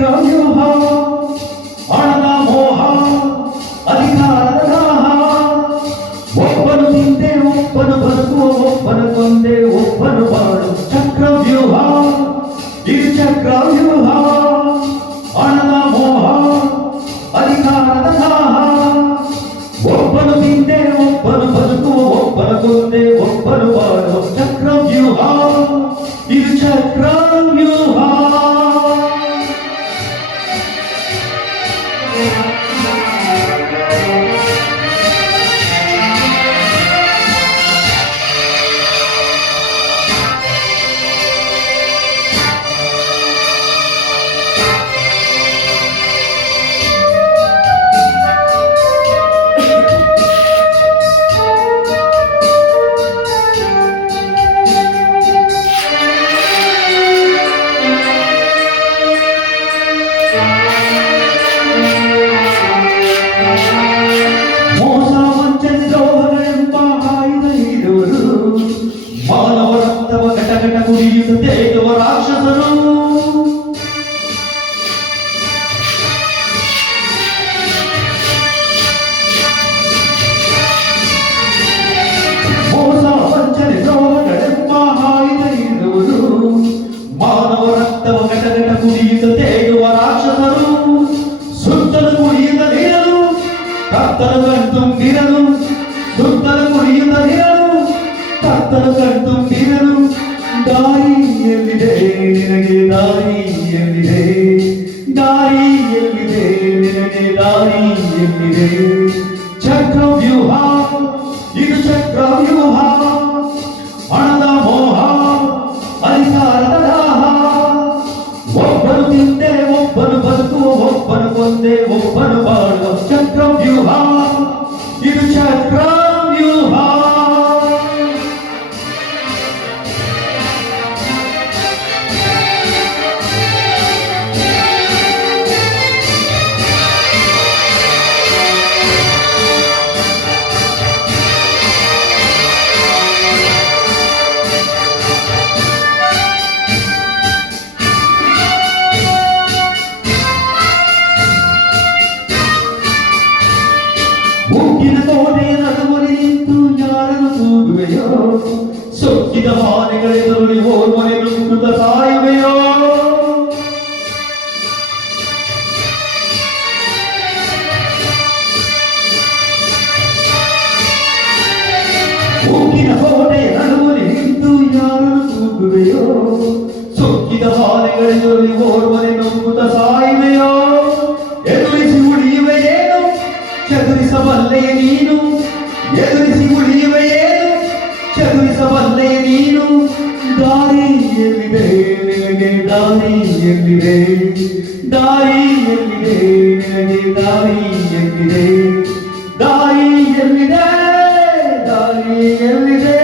ಚಕ್ರವ್ಯೂಹ ಹಣದ ಮೋಹ ಅಧಿಕಾರದ ದಾಹ ಒಬ್ಬನು ತಿಂದೆ ಒಬ್ಬನು ಬದುಕುವ ಒಬ್ಬನು ಕೊಂದೆ ಒಬ್ಬನು ಬಾಳು ಚಕ್ರವ್ಯೂಹ ಇದು ಚಕ್ರವ್ಯೂಹ ಹಣದ ಮೋಹ ಅಧಿಕಾರದ ದಾಹ ಒಬ್ಬನು ತಿಂದೆ ಒಬ್ಬನು ಬದುಕುವ ಒಬ್ಬನು ಕೊಂದೆ ಒಬ್ಬನು ಬಾಳು ಚಕ್ರವ್ಯೂಹ ಇದು ಚಕ್ರವ್ಯೂಹ ಮಾನವ ರಕ್ತವ ಘಟಘಟ ಕುಡಿಯುತ್ತ ತೇಗುವ ರಾಕ್ಷಸರು ಮೋಸ ವಂಚನೆ ದ್ರೋಹಗಳೆಂಬ ಆಯುಧ ಇರುವುದು ಮಾನವ ರಕ್ತವ ಘಟಘಟ ಕುಡಿಯುತ್ತ ತೇಗುವ ರಾಕ್ಷಸರು ಸುತ್ತಲು ಕುಡಿಯುತ್ತ ನೀರಲು ಕತ್ತಲು ಕಣ್ತುಂಬಿರಲು ಸುತ್ತಲು ಕುಡಿಯುತ್ತ ನೀರಲು ಕತ್ತಲು ಕಣ್ತುಂಬಿರಲು ದಾರಿ ಎಲ್ಲಿದೆ ನಿನಗೆ ದಾರಿ ಎಲ್ಲಿದೆ ದಾರಿ ಎಲ್ಲಿದೆ ನಿನಗೆ ದಾರಿ ಎಲ್ಲಿದೆ ಚಕ್ರವ್ಯೂಹ ಇದು ಚಕ್ರವ್ಯೂಹ ಹಣದ ಮೋಹ ಅಧಿಕಾರದ ದಾಹ ಒಬ್ಬನು ತಿಂದೆ ಒಬ್ಬನು ಬದುಕುವ ಒಬ್ಬನು ಕೊಂದೆ ಒಬ್ಬನು ಬಾಳುವ ಚಕ್ರವ್ಯೂಹ ಇದು ಚಕ್ರವ್ಯೂಹ ಮುಗ್ಗಿನ ಕೋಟೆಯ ನಡುವಲ್ಲಿ ನಿಂತು ಯಾರನ್ನು ತೂಗುವೆಯೋ ಸೊಕ್ಕಿದ ಆನೆಗಳೆದುರುಳಿ ಓರ್ವನೆ ನುಗ್ಗುತ್ತ ಸಾಯುವೆಯೋ ಮುಗ್ಗಿನ ಕೋಟೆಯ ನಡುವಲ್ಲಿ ನಿಂತು ಯಾರನ್ನು ತೂಗುವೆಯೋ ಸೊಕ್ಕಿದ ಆನೆಗಳೆದುರುಳಿ ಓರ್ವನೆ ನುಗ್ಗುತ್ತ ಸಾಯುವೆಯೋ ಎದುರಿಸಿ ಉಳಿಯುವೆಯೇನು ಚದುರಿಸಬಲ್ಲೆಯ ನೀನು ಎದುರಿಸಿ ಉಳಿಯುವೆಯೇನು ಚದುರಿಸಬಲ್ಲೆಯ ನೀನು ದಾರಿ ಎಲ್ಲಿದೆ ನಿನಗೆ ದಾರಿ ಎಲ್ಲಿದೆ ದಾರಿ ಎಲ್ಲಿದೆ ನಿನಗೆ ದಾರಿ ಎಲ್ಲಿದೆ ದಾರಿ ಎಲ್ಲಿದೆ ದಾರಿ ಎಲ್ಲಿದೆ